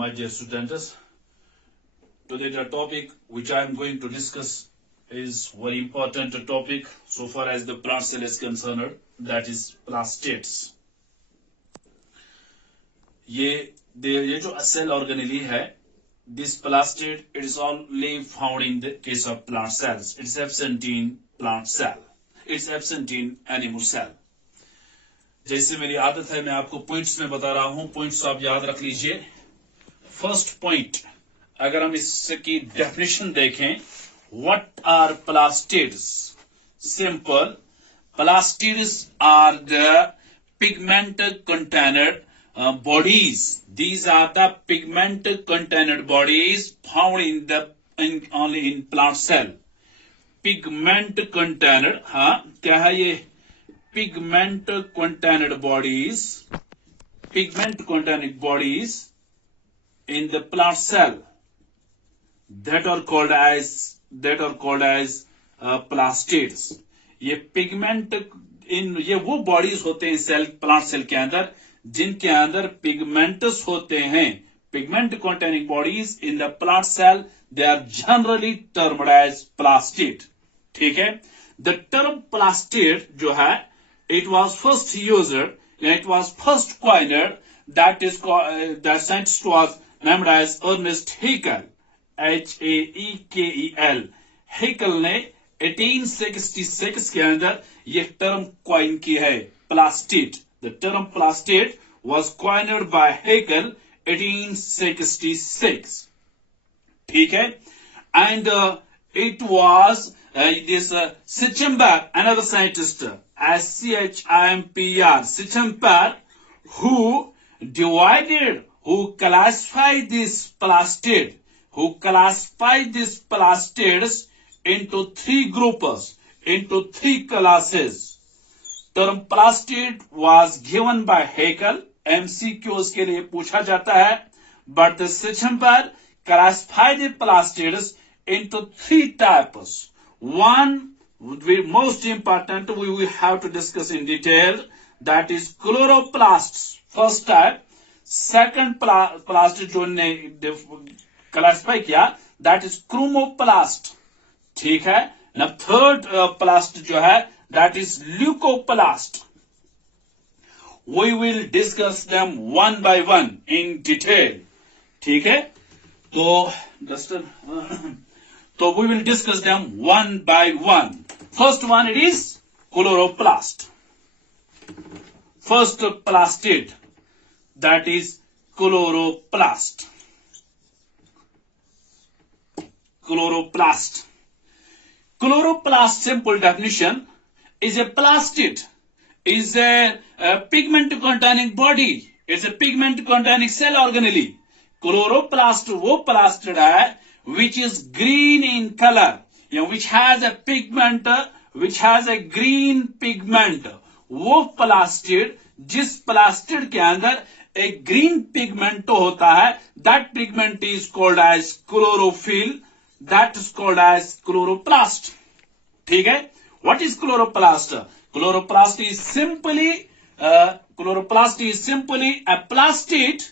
my dear students. Today the topic which I am going to discuss is very important topic so far as the plant cell is concerned, that is plastids. ये जो cell organelle है, this plastid it is only found in the case of plant cells. It's absent in plant cell. It's absent in animal cell. जैसे मेरी आदत है मैं आपको points में बता रहा हूं, पॉइंट्स आप याद रख लीजिए. फर्स्ट पॉइंट, अगर हम इसकी डेफिनेशन देखें, what are plastids? Simple, plastids are the pigment container bodies. These are the pigment contained bodies found only in plant cell. Pigment contained, हाँ क्या है ये? Pigment contained bodies in the plant cell that are called as plastids. ये pigment ये वो bodies होते हैं cell, plant cell के अंदर, जिनके अंदर पिगमेंट्स होते हैं. Pigment containing bodies in the plant cell, they are generally termed as plastid. ठीक है. द टर्म प्लास्टिड जो है, it was first used, it was first coined, that scientist was named as Ernest Haeckel, Haeckel. Haeckel ने 1866 के अंदर ये term coin की है, plastid. The term plastid was coined by Haeckel 1866. ठीक है. And it was this Schimper, another scientist, Schimper, Schimper, who classified these plastids into three groups, into three classes. Term plastid was given by Haeckel. MCQs के लिए पूछा जाता है. But the Schimper classified the plastids into three types. One, most important, we will have to discuss in detail, that is chloroplasts. First type. Second plastid जो ने classify किया, that is chromoplast. ठीक है. Now third plast जो है, that is leucoplast. We will discuss them one by one in detail. ठीक है. So we will discuss them one by one. First one, it is chloroplast. First plastid, that is chloroplast. Chloroplast. Chloroplast, simple definition, is a plastid, is a pigment containing body. It's a pigment containing cell organelle. Chloroplast वो plastid है which is green in color, which has a pigment, which has a green pigment. वो plastid, जिस plastid के अंदर एक green pigment होता है, that pigment is called as chlorophyll. That is called as chloroplast. ठीक है. What is chloroplast? Chloroplast is simply a plastid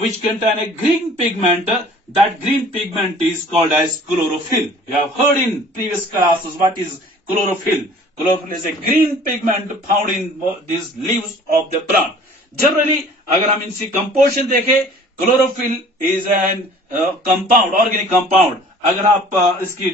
which contain a green pigment. That green pigment is called as chlorophyll. You have heard in previous classes what is chlorophyll. Chlorophyll is a green pigment found in these leaves of the plant. Generally, अगर हम इनकी composition देखें, chlorophyll is an compound, organic compound. अगर आप इसकी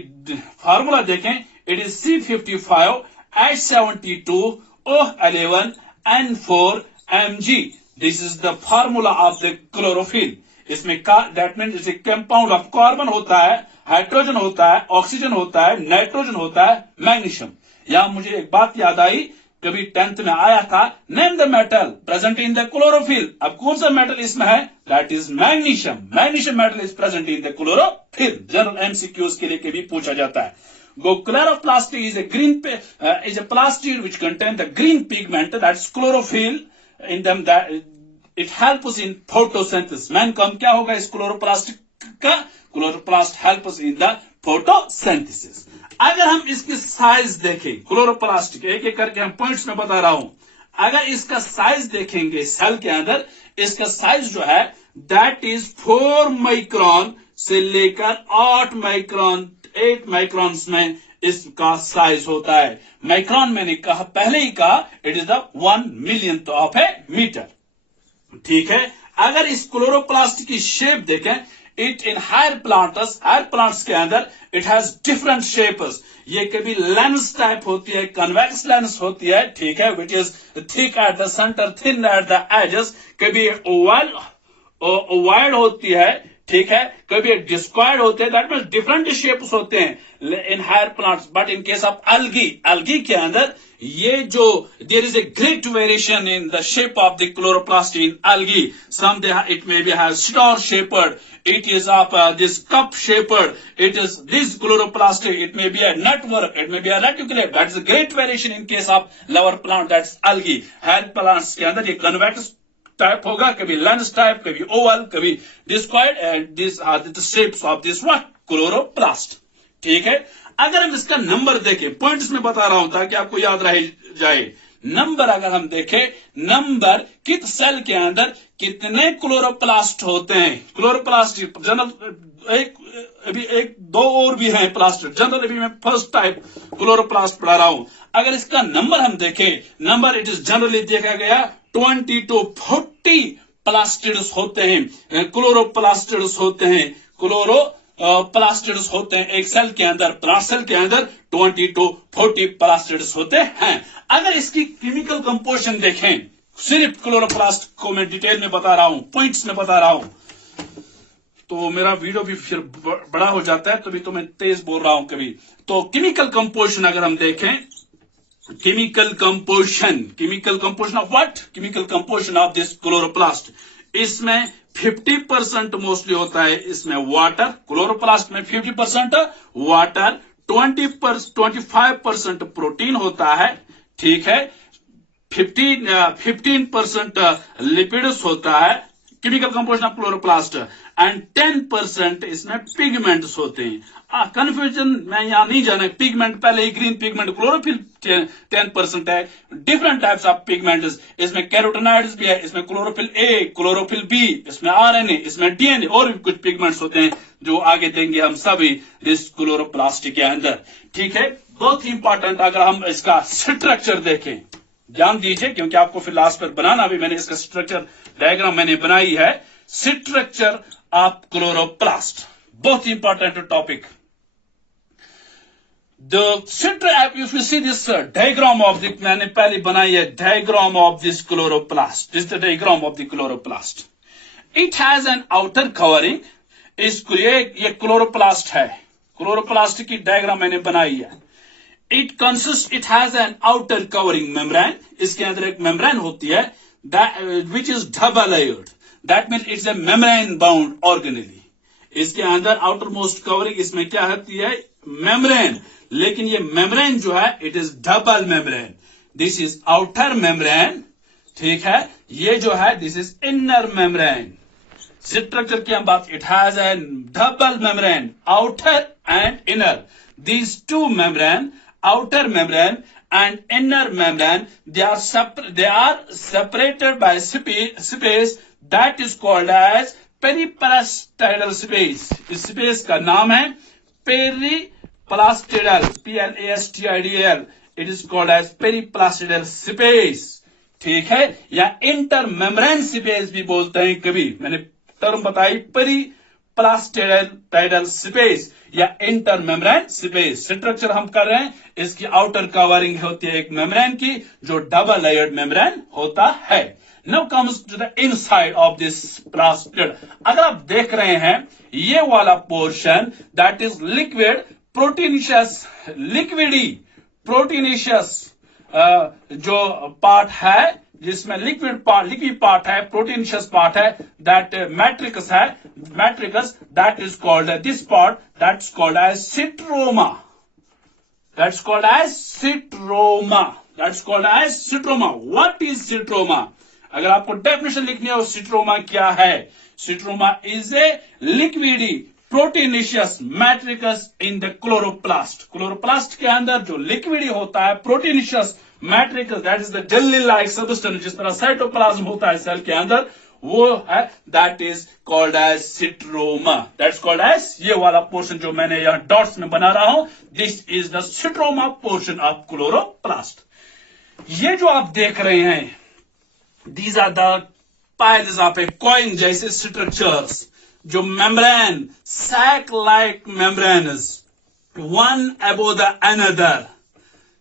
formula देखें, it is C55 H72 O11 N4 Mg. This is the formula of the chlorophyll. इसमें that means it's a compound of carbon होता है, हाइड्रोजन होता है, ऑक्सीजन होता है, नाइट्रोजन होता है, मैग्नीशियम. यहां मुझे एक बात याद आई, कभी 10th में आया था, name the metal present in the chlorophyll. अब कौन सा मेटल इसमें है? That is magnesium. Magnesium metal is present in the chlorophyll. General MCQs के लिए कभी पूछा जाता है. Chloroplast is a plastid which contains the green pigment, that's chlorophyll in them, that it helps in photosynthesis. Man काम क्या होगा इस क्लोरोप्लास्ट का? Chloroplast helps in the photosynthesis. अगर हम इसकी साइज देखें, क्लोरोप्लास्ट के एक एक करके हम पॉइंट्स में बता रहा हूं, अगर इसका साइज देखेंगे सेल के अंदर, इसका साइज जो है दैट इज 4 माइक्रॉन से लेकर 8 माइक्रॉन 8 माइक्रॉन में इसका साइज होता है। माइक्रॉन मैंने कहा पहले ही कहा it is the 1 millionth of a metre. ठीक है, अगर इस क्लोरोप्लास्ट की शेप देखें, इट इन हायर प्लांट्स के अंदर इट हैज डिफरेंट शेप्स। ये कभी लेंस टाइप होती है, कन्वेक्स लेंस होती है, ठीक है, which is thick at the centre, thin at the edges. कभी ओवल होती है, ठीक है, कभी डिस्क्वायर्ड होते हैं, दैट मीन्स डिफरेंट शेप्स होते हैं in higher plants. But in case of algae के अंदर ये जो there is a great variation in the shape of the chloroplast in algae. Some it may be have star shaped, it is of this cup shapered, it is this chloroplast, it may be a nutwork, it may be a reticulate. That is a great variation in case of lower plant, that's algae. Higher plants के अंदर ये convex type होगा, कभी lens type, कभी oval, कभी डिस्क्वायर्ड, and this are the shapes of this what chloroplast. ठीक है, अगर हम इसका नंबर देखें, पॉइंट्स में बता रहा हूं ताकि आपको याद रह जाए। नंबर अगर हम देखें, नंबर कित सेल के अंदर कितने क्लोरोप्लास्ट होते हैं। क्लोरोप्लास्ट जनरल एक दो और भी हैं प्लास्ट, जनरल अभी मैं फर्स्ट टाइप क्लोरोप्लास्ट पढ़ा रहा हूं। अगर इसका नंबर हम देखें, नंबर इट इज जनरली देखा गया 20 to 40 प्लास्टिड्स होते हैं, क्लोरोप्लास्टिड्स होते हैं, प्लास्टिड्स होते हैं एक सेल के अंदर, प्लांट सेल के अंदर 20 to 40 प्लास्टिड्स होते हैं। अगर इसकी केमिकल कंपोजिशन देखें, सिर्फ क्लोरोप्लास्ट को मैं डिटेल में बता रहा हूं, पॉइंट्स में बता रहा हूं, तो मेरा वीडियो भी फिर बड़ा हो जाता है, तभी तो मैं तेज बोल रहा हूं कभी। तो केमिकल कंपोजिशन अगर हम देखें, chemical composition of what, chemical composition of this chloroplast, इसमें 50% मोस्टली होता है इसमें वाटर। क्लोरोप्लास्ट में 50% वाटर, 25% प्रोटीन होता है, ठीक है, 15% लिपिड्स होता है, chemical composition of chloroplast, and 10% इसमें पिगमेंट्स होते हैं। कंफ्यूजन मैं यहां नहीं जाना, पिगमेंट पहले ही ग्रीन पिगमेंट, क्लोरोफिल 10% है, डिफरेंट टाइप्स ऑफ पिगमेंट्स, इसमें कैरोटेनॉइड्स भी है, इसमें क्लोरोफिल ए, क्लोरोफिल बी, इसमें आरएनए, इसमें डीएनए, और भी कुछ पिगमेंट्स होते हैं जो आगे देंगे हम सभी इस क्लोरोप्लास्ट के अंदर। ठीक है, बहुत ही इंपॉर्टेंट अगर हम इसका स्ट्रक्चर देखें, ध्यान दीजिए, क्योंकि आपको फिर लास्ट पर बनाना भी, मैंने इसका स्ट्रक्चर डायग्राम मैंने बनाई है, स्ट्रक्चर ऑफ क्लोरोप्लास्ट, बहुत ही important topic. If you see this diagram of the, मैंने पहले बनाई है diagram of this chloroplast, this is the diagram of the chloroplast. It has an outer covering, ये क्लोरोप्लास्ट है, क्लोरोप्लास्ट की डायग्राम मैंने बनाई है। It has an outer covering membrane, इसके अंदर एक मेम्ब्रेन होती है, which is double layered, that means it's a membrane bound organelle. इसके अंदर आउटर मोस्ट कवरिंग, इसमें क्या होती है, मेम्ब्रेन, लेकिन ये मेम्ब्रेन जो है it is double membrane, this is outer membrane, ठीक है, ये जो है this is inner membrane. Structure की हम बात, it has A double membrane, outer and inner, these two membrane, outer membrane and inner membrane, they are separated by space that is called as periplastidal space. इस space का नाम है periplastidal, Plastidal, it is called as periplastidal space, ठीक है, या intermembrane space भी बोलते हैं, कभी मैंने टर्म बताई, periplastidal space या इंटरमेम्ब्रेन स्पेस। स्ट्रक्चर हम कर रहे हैं, इसकी आउटर कवरिंग होती है एक मेम्ब्रेन की, जो डबल लेयर्ड मेम्ब्रेन होता है। Now comes to the inside of this plastid. अगर आप देख रहे हैं ये वाला portion, that is liquid proteinaceous, proteinaceous जो पार्ट है, जिसमें लिक्विड पार्ट है, प्रोटीनिशियस पार्ट है, दैट मैट्रिक्स है, matrix, that is called, this part that's called as stroma, that's called as stroma, that's called as stroma. What is stroma? अगर आपको definition लिखनी हो, सिट्रोमा क्या है? Stroma is A liquidy proteinaceous matrix in the chloroplast. Chloroplast के अंदर जो liquidy होता है, proteinaceous matrix, that is the jelly like substance, जिस तरह साइटोप्लाज्म होता है सेल के अंदर, वो है that is called as stroma. That's called as, ये वाला पोर्शन जो मैंने यहां डॉट्स में बना रहा हूं, this is the stroma portion of chloroplast. ये जो आप देख रहे हैं, these are the piles of a coin जैसे स्ट्रक्चर्स, जो membrane, sac like membranes, one above the another,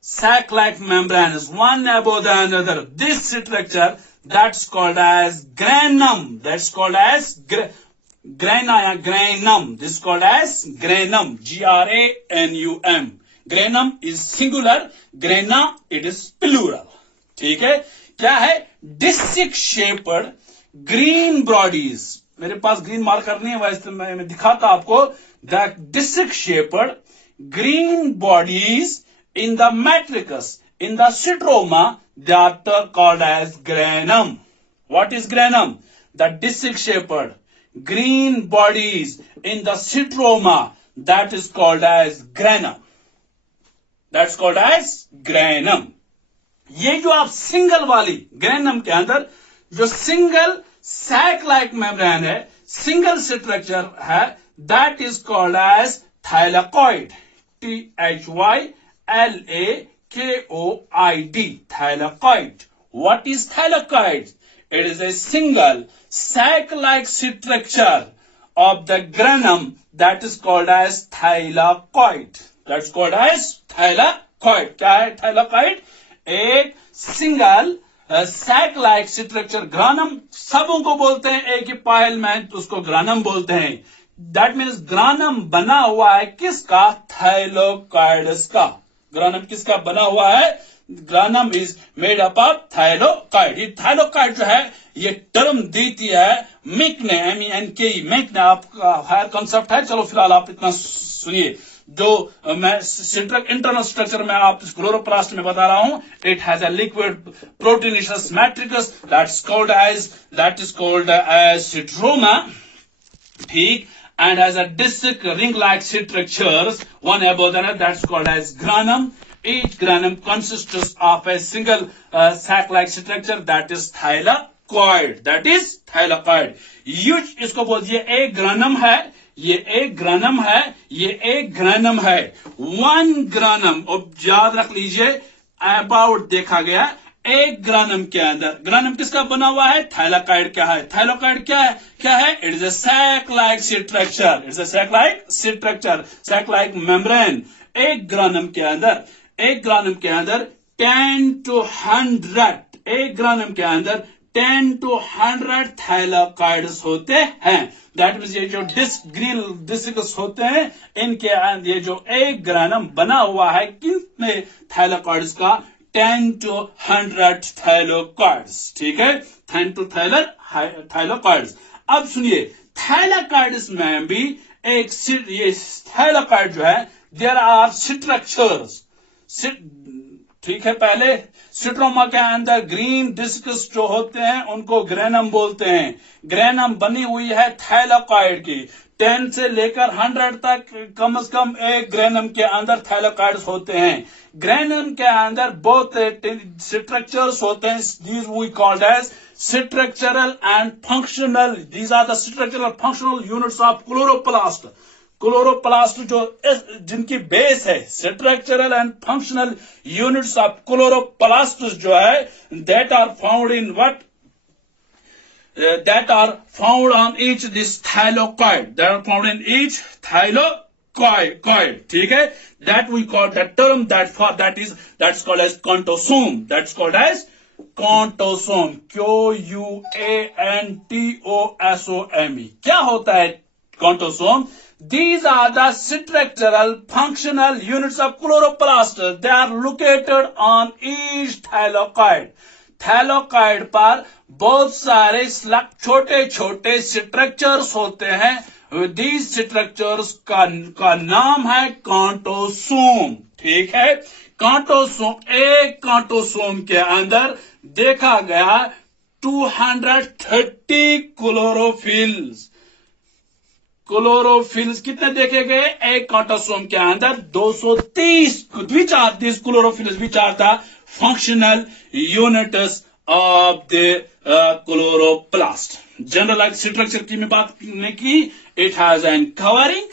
sac-like membranes, one above the another. This structure, that's called as granum. That's called as grana या granum. This is called as granum. Granum. Granum is singular. Grana, it is plural. ठीक है? क्या है? Disc shaped green bodies. मेरे पास green marker नहीं है, वैसे मैं दिखाता आपको. The disc shaped green bodies in the matrix, in the stroma, they are called as granum. What is granum? The disc-shaped green bodies in the stroma, that is called as granum. That's called as granum. ये जो आप single वाली granum के अंदर जो single sac like membrane है, single structure है, that is called as thylakoid. Thylakoid. Thylakoid. What is thylakoid? It is a single sac-like structure of the granum that is called as thylakoid. That's called as thylakoid. क्या है thylakoid? एक single sac like structure. ग्रानम सबों को बोलते हैं, एक ही पायल में तो उसको ग्रानम बोलते हैं. दैट मीन्स ग्रानम बना हुआ है किसका? थाइलोकाइड्स का. ग्रानम किसका बना हुआ है? ग्रानम इज मेड अप ऑफ थाइलोकाइड. ये थाइलोकाइड जो है, ये टर्म देती है मिक ने, MENK, मिक ने आपका हायर कॉन्सेप्ट है. चलो फिलहाल आप इतना सुनिए. जो मैं इंटरनल स्ट्रक्चर में आप क्लोरोप्लास्ट में बता रहा हूं, it has a liquid proteinaceous matrix that is called as stroma. ठीक. And has a disc ring-like structures, one above the other, that's called as granum. Each granum consists of a single sac-like structure, that is thylakoid. That is thylakoid. इसको बोलिए एक ग्रानम है, ये एक ग्रानम है, ये एक ग्रानम है. वन ग्रानम, अब याद रख लीजिए, अबाउट देखा गया. एक ग्रानम के अंदर, ग्रानम किसका बना हुआ है? थाइलाकाइड. क्या है थाइलाकाइड? क्या है? It is a sac like structure. It's a sac like structure, sac like membrane. एक ग्रानम के अंदर 10 to 100, एक ग्रानम के अंदर 10 to 100 थाइलाकाइड्स होते हैं. दैट मीन्स ये जो ग्रीन डिस्क होते हैं, इनके अंदर ये जो एक ग्रानम बना हुआ है, कितने थाइलाकाइड्स का? 10 to 100 थाइलोकाइड्स. ठीक है? 10 to थाइलोकाइड्स. अब सुनिए, थाइलाकाइड्स में भी एक ये थाइलाकाइड जो है, देयर आर स्ट्रक्चर्स. ठीक है? पहले सिट्रोमा के अंदर ग्रीन डिस्क्स जो होते हैं उनको ग्रेनम बोलते हैं. ग्रेनम बनी हुई है थाइलाकाइड की. 10 से लेकर 100 तक कम से कम एक ग्रेनम के अंदर थाइलाकाइड्स होते हैं. ग्रेनम के अंदर बहुत स्ट्रक्चर्स होते हैं. These we called as structural and functional. These are the structural functional units of chloroplast. Chloroplast जो जिनकी बेस है, structural and functional units of chloroplast जो है, that are found in what? That are found on each this thylakoid. They are found in each thylakoid. ठीक है? That we call that term that's called as contosome. That's called as contosome. Quantosome. क्या होता है contosome? These are the structural functional units of chloroplast. They are located on each thylakoid. थाइलाकाइड पर बहुत सारे छोटे छोटे स्ट्रक्चर्स होते हैं. दीज स्ट्रक्चर्स का नाम है कॉन्टोसोम. ठीक है? कॉन्टोसोम, एक कॉन्टोसोम के अंदर देखा गया 230 क्लोरोफिल्स. कितने देखे गए? एक कॉन्टोसोम के अंदर 230 chlorophylls. Which are the functional units of the chloroplast. General structure की मैं बात करने की, it has an covering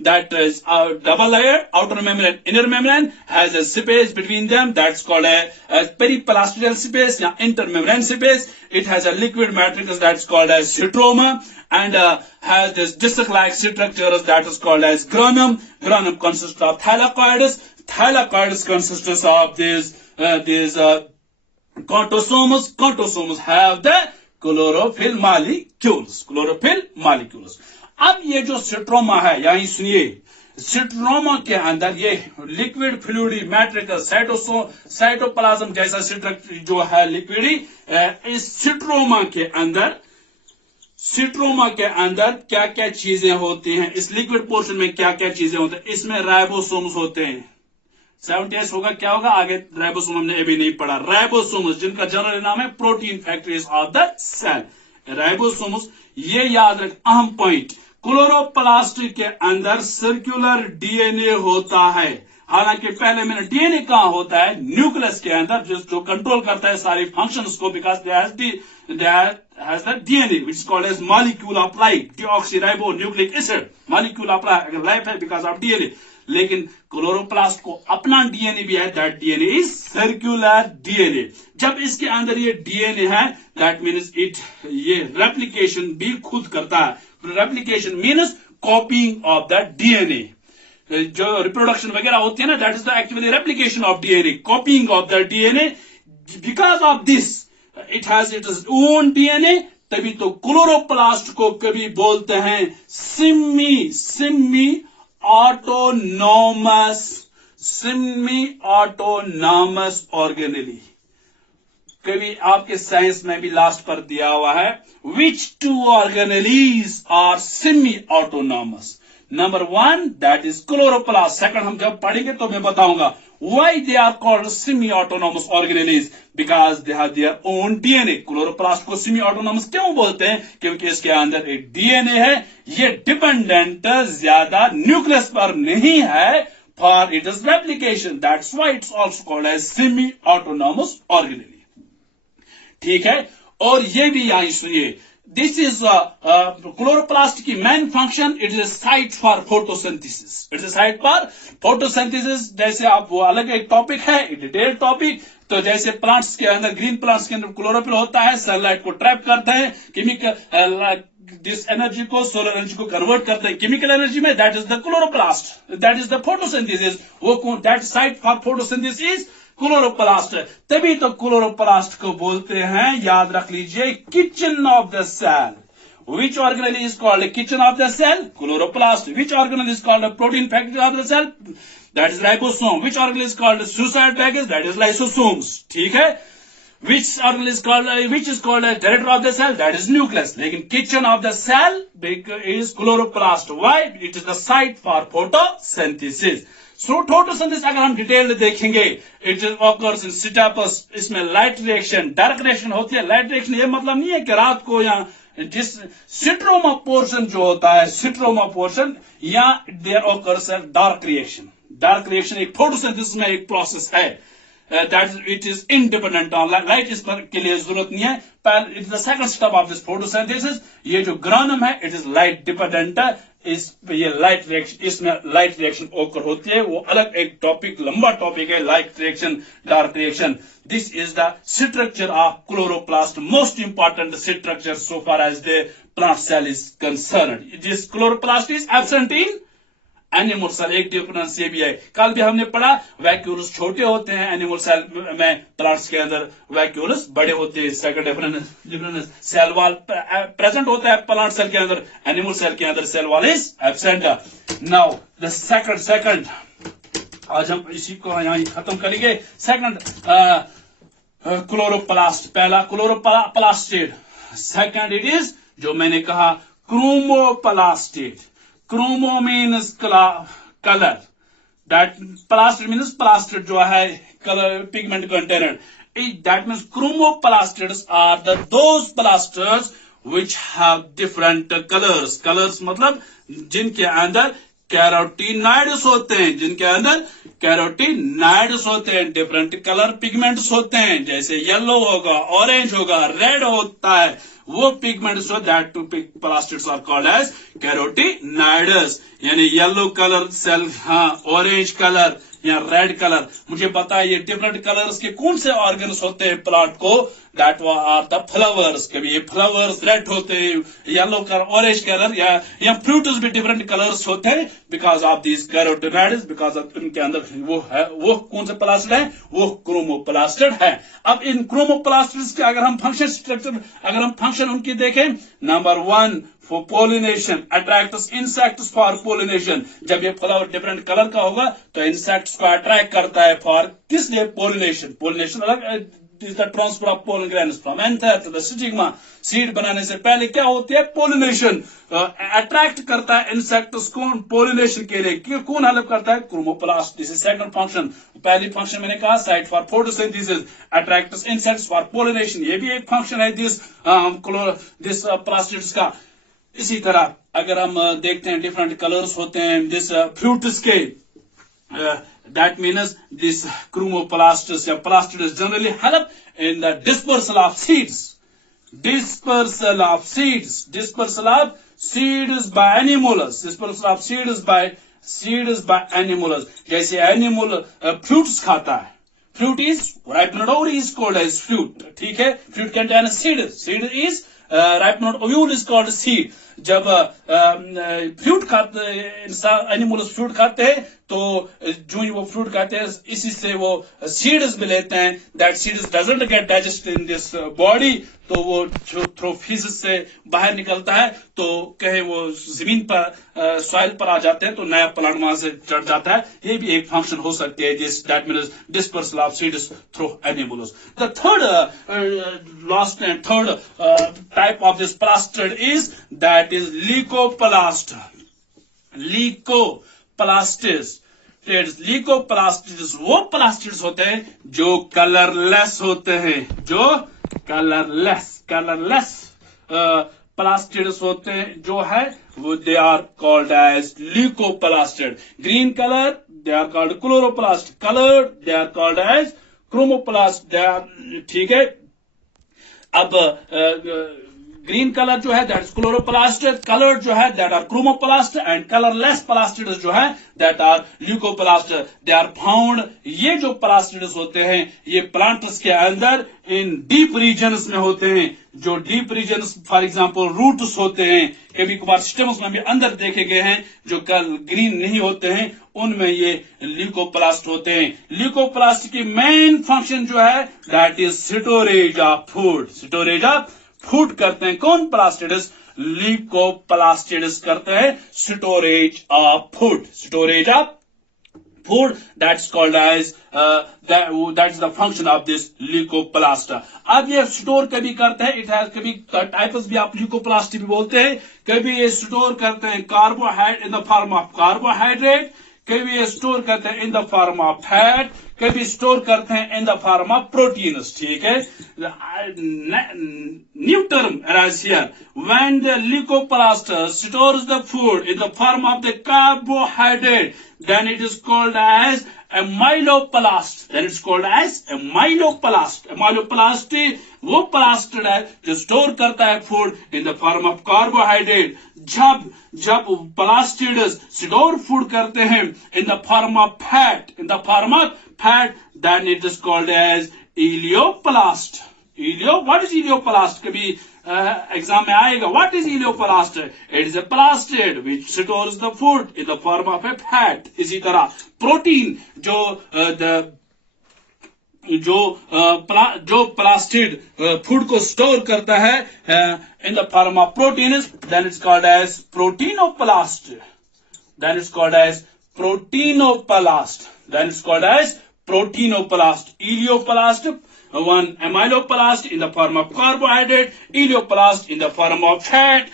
that is double layered, outer membrane, inner membrane, has a space between them that's called a periplastidial space या intermembrane space. It has a liquid matrix that's called as stroma, and has this disc-like structure that is called as granum. Granum consists of thylakoids. Thylakoids consists of these contosomes. Contosomes have the chlorophyll molecules. Chlorophyll molecules. अब ये जो सिट्रोमा है, यहीं सुनिए, सिट्रोमा के अंदर ये liquid फ्लूइडी matrix cytoplasm जैसा स्ट्रक्चर जो है लिक्विडी, इस सिट्रोमा के अंदर क्या क्या चीजें होती हैं, इस लिक्विड पोर्शन में क्या क्या चीजें होती हैं, इसमें राइबोसोम्स होते हैं। 70s होगा, क्या होगा आगे, राइबोसोम हमने अभी नहीं पढ़ा। राइबोसोम्स जिनका जनरल नाम है protein factories of the cell. Ribosomes, ये याद रख, अहम पॉइंट, क्लोरोप्लास्ट के अंदर सर्कुलर डीएनए होता है। हालांकि पहले मैंने डीएनए कहां होता है, न्यूक्लियस के अंदर, जो कंट्रोल करता है सारी फंक्शंस को, because has the DNA which is called as molecule of life, deoxyribonucleic acid, molecule of life, अगर लाइफ है because of DNA। लेकिन क्लोरोप्लास्ट को अपना डीएनए भी है, that DNA is circular DNA. जब इसके अंदर ये डीएनए है, दैट मीन्स ये रेप्लिकेशन भी खुद करता है। Replication means कॉपिंग of the DNA. जो रिप्रोडक्शन वगैरह होती है ना, that is the actually replication of DNA, कॉपिंग of the DNA. Because of this it has its own DNA, तभी तो क्लोरोप्लास्ट को कभी बोलते हैं सिमी ऑटोनॉमस ऑर्गेनेली। कभी आपके साइंस में भी लास्ट पर दिया हुआ है, which two organelles are semi autonomous. Number 1 that is chloroplast. Second हम जब पढ़ेंगे तो मैं बताऊंगा why they are called semi-autonomous organelles, because they have their own DNA. Chloroplast को सेमी ऑटोनॉमस क्यों बोलते हैं, क्योंकि इसके अंदर एक डीएनए है, ये डिपेंडेंट ज्यादा न्यूक्लियस पर नहीं है for it is replication, that's why it's also called as semi autonomous organelle. ठीक है, और ये भी यहां सुनिए, दिस इज क्लोरोप्लास्ट की main function, it is site for photosynthesis. It is site for photosynthesis. जैसे आप, वो अलग एक टॉपिक है, डिटेल टॉपिक। तो जैसे प्लांट्स के अंदर, ग्रीन प्लांट्स के अंदर क्लोरोफिल होता है, सनलाइट को ट्रैप करते हैं, केमिकल दिस एनर्जी को सोलर एनर्जी को कन्वर्ट करते हैं केमिकल एनर्जी में, that is the chloroplast, that is the photosynthesis. वो that site for photosynthesis chloroplast. तभी तो क्लोरोप्लास्ट को बोलते हैं, याद रख लीजिए, kitchen of the cell. Which organelle is called a kitchen of the cell? Chloroplast. Which organelle is called a protein factory of the cell? That is ribosome. Which organelle is called a suicide package? That is lysosomes. ठीक है? Which organelle is called a director of the cell? That is nucleus. लेकिन kitchen of the cell is chloroplast. Why? It is the site for photosynthesis. So photosynthesis अगर हम detail देखेंगे, it occurs in Ctapus. इसमें light reaction, dark reaction होती है। Light reaction ये मतलब नहीं है कि रात को या जिस सिट्रोमा पोर्शन जो होता है, सिट्रोमा पोर्शन, या there occurs dark reaction. Dark reaction एक फोटोसिंथेसिस में एक प्रोसेस है, that it is independent on light, इस पर के लिए जरूरत नहीं है। It is the second step of this photosynthesis. ये जो ग्रानम है, इट इज लाइट डिपेंडेंट। ये लाइट रिएक्शन, इसमें लाइट रिएक्शन ओकर होती है, वो अलग एक टॉपिक, लंबा टॉपिक है, light reaction, dark reaction. This is the structure of chloroplast, most important structure so far as the plant cell is concerned. This chloroplast is absent in animal cell. एक difference ये भी है, कल भी हमने पढ़ा, वैक्यूल्स छोटे होते हैं एनिमल सेल में, प्लांट्स के अंदर वैक्यूल्स बड़े होते हैं। Second difference, cell wall present होता है प्लांट सेल के अंदर, एनिमल सेल के अंदर cell wall is absent. Now the second, आज हम इसी को यहां खत्म करेंगे। सेकंड क्लोरोप्लास्ट, पहला क्लोरोप्लास्टेड, सेकंड इट इज जो मैंने कहा chromoplastid. Chromo means colour, that plastid means plastid जो है colour pigment container, that means chromoplastids are those plastids which have different colors. Colors मतलब जिनके अंदर कैरोटीनॉइड्स होते हैं, जिनके अंदर कैरोटीनॉइड्स होते हैं, डिफरेंट कलर पिगमेंट्स होते हैं, जैसे येलो होगा, ऑरेंज होगा, रेड होता है, वो पिगमेंट्स हो that to plastids are called as carotenoids. यानी येलो कलर सेल, हाँ, ऑरेंज कलर या रेड कलर। मुझे बताइए डिफरेंट कलर्स के कौन से ऑर्गन्स होते हैं प्लांट को? That are the flowers. कभी ये फ्लावर्स रेड होते हैं, येलो कलर, ऑरेंज कलर, या फ्रूट्स भी डिफरेंट कलर्स होते हैं because of this carotenoids, because of इनके अंदर वो है, वो कौन सा प्लास्टिड है? वो क्रोमोप्लास्टिड है। अब इन क्रोमोप्लास्टिड्स के अगर हम फंक्शन स्ट्रक्चर, अगर हम फंक्शन उनकी देखें, number 1 for pollination, attracts insects for pollination. जब ये फ्लावर डिफरेंट कलर का होगा तो इंसेक्ट्स को अट्रैक्ट करता है फॉर किस लिए? पोलिनेशन। पोलिनेशन अलग is the transfer of pollen grains from anther to the stigma. Seed बनाने से पहले क्या होती है? पोलिनेशन। अट्रैक्ट करता है इंसेक्ट्स को पोलिनेशन के लिए। कौन हेल्प करता है? Chromoplast. This is second function. पहली फंक्शन मैंने कहा site for photosynthesis, attracts insects for pollination, ये भी एक फंक्शन है दिस प्लास्टिड्स का। इसी तरह अगर हम देखते हैं डिफरेंट कलर्स होते हैं दिस फ्रूट्स के, that means this chromoplasts or plastids generally help in the dispersal of seeds. Dispersal of seeds. Dispersal of seeds by animals. Dispersal of seeds by animals. जैसे animal fruits खाता है. Fruit is ripened ovule is called as fruit. ठीक है? Fruit contains seed. Seed is ripened ovule is called seed. जब fruit खाते इंसान, animals fruit खाते हैं तो जो वो फ्रूट खाते हैं इसी से वो सीड्स भी लेते हैं। That seeds doesn't get digest in this body, तो वो जो थ्रू फीस से बाहर निकलता है तो कहे वो जमीन पर सॉइल पर आ जाते हैं तो नया प्लांट वहां से चढ़ जाता है। ये भी एक फंक्शन हो सकती है this that means dispersal of seeds through animals. The third last and third type of this plastid is that is leucoplast. Leucoplastids. Leucoplastids वो प्लास्टिड्स होते हैं जो कलरलेस होते हैं, जो कलरलेस प्लास्टिड्स होते हैं जो है वो they are called as leucoplastid. Green colour they are called chloroplast, colour they are called as chromoplast. They are ठीक है। अब ग्रीन कलर जो है दैट इज क्लोरोप्लास्ट, कलर जो है that are chromoplast, and colourless plastids जो है that are leucoplast. They are found, ये जो प्लास्टिड्स होते हैं ये प्लांट्स के अंदर इन डीप रीजन्स में होते हैं। जो deep regions for example roots होते हैं, कभी कभार स्टेम्स में भी अंदर देखे गए हैं जो ग्रीन नहीं होते हैं, उनमें ये ल्यूकोप्लास्ट होते हैं। ल्यूकोप्लास्ट की मेन फंक्शन जो है that is storage of food. Storage of food करते हैं कौन? प्लास्टिड्स। ल्यूकोप्लास्टिड्स करते हैं storage of food. Storage of food, that's called as that's the function of this leucoplast. अब ये स्टोर कभी करते हैं, इट हैज कभी टाइप्स भी आप ल्यूकोप्लास्ट भी बोलते हैं। कभी ये स्टोर करते हैं carbohydrate in the form of carbohydrate, कभी ये स्टोर करते हैं इन द फॉर्म ऑफ फैट, कभी स्टोर करते हैं इन द फॉर्म ऑफ प्रोटीन्स। ठीक है। New term arise here when the leucoplast stores the food in the form of the carbohydrate, then it is called as a myeloplast. Then it's called as a myeloplast. A myeloplast वो plastid है जो store करता है food in the form of carbohydrate. जब plastids store food करते हैं इन the form of fat, then it is called as elaioplast. what is elaioplast? कभी exam में आएगा। what is elaioplast? it is a plastid which stores the food in the form of a fat. इसी तरह protein जो plastid food को store करता है इन the form of protein, then it's called as proteinoplasm. Then it's called as proteinoplasm. Then it's called as proteinoplasm. Elioplast, one amyloplast in the form of carbohydrate, elioplast in the form of fat,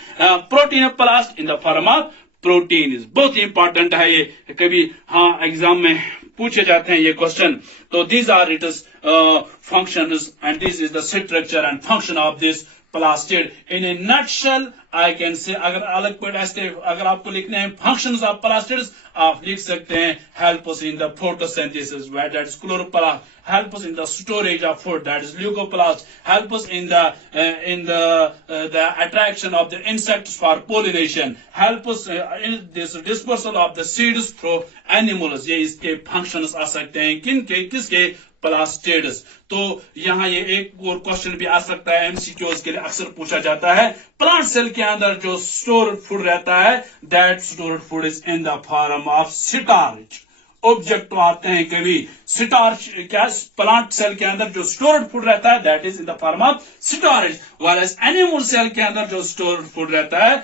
proteinoplasm in the form of protein. बहुत important है ये, कभी हाँ exam में पूछे जाते हैं ये क्वेश्चन। तो these are its functions and this is the structure and function of this plastid in A nutshell I can say अगर अलग पॉइंट ऐसे अगर आपको लिखने हैं फंक्शंस ऑफ प्लास्टिड्स आप लिख सकते हैं help us in the photosynthesis that is chloroplast help us in the storage of food that is leucoplast help us in the attraction of the insects for pollination help us in this dispersal of the seeds through animals ये इसके functions आ सकते हैं किसके plastids. तो यहाँ ये एक और क्वेश्चन भी आ सकता है एमसीक्यूज के लिए अक्सर पूछा जाता है प्लांट सेल के अंदर जो स्टोर्ड फूड रहता है that stored food is in the form of starch. Object तो आते हैं कभी स्टार्च क्या प्लांट सेल के अंदर जो स्टोर्ड फूड रहता है that is in the form of starch whereas animal cell के अंदर जो स्टोर्ड फूड रहता है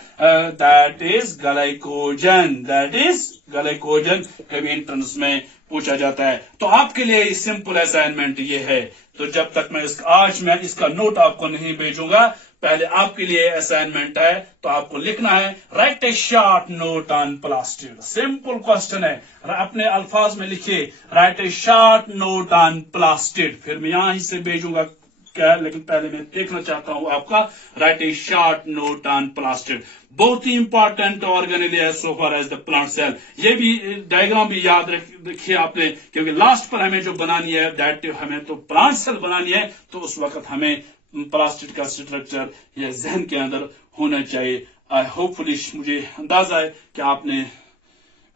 दैट इज ग्लाइकोजन कभी एंट्रेंस में पूछा जाता है। तो आपके लिए सिंपल असाइनमेंट ये है। तो जब तक मैं आज मैं इसका नोट आपको नहीं भेजूंगा पहले आपके लिए असाइनमेंट है तो आपको लिखना है right a short note on plastid. Simple question है अपने अल्फाज में लिखिए right a short note on plastid. फिर मैं यहां से भेजूंगा क्या लेकिन पहले मैं देखना चाहता हूं आपका write a short note on plastid. बहुत ही इंपॉर्टेंट ऑर्गेनेल है so far as the plant cell. ये भी डायग्राम भी याद रखिए आपने क्योंकि लास्ट पर हमें जो बनानी है दैट हमें तो प्लांट सेल बनानी है तो उस वक्त हमें प्लास्टिड का स्ट्रक्चर या जहन के अंदर होना चाहिए। आई होपफुली मुझे अंदाजा है कि आपने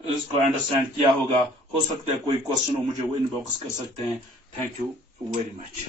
इसको अंडरस्टैंड किया होगा। हो सकता है कोई क्वेश्चन हो मुझे वो इनबॉक्स कर सकते हैं। Thank you very much.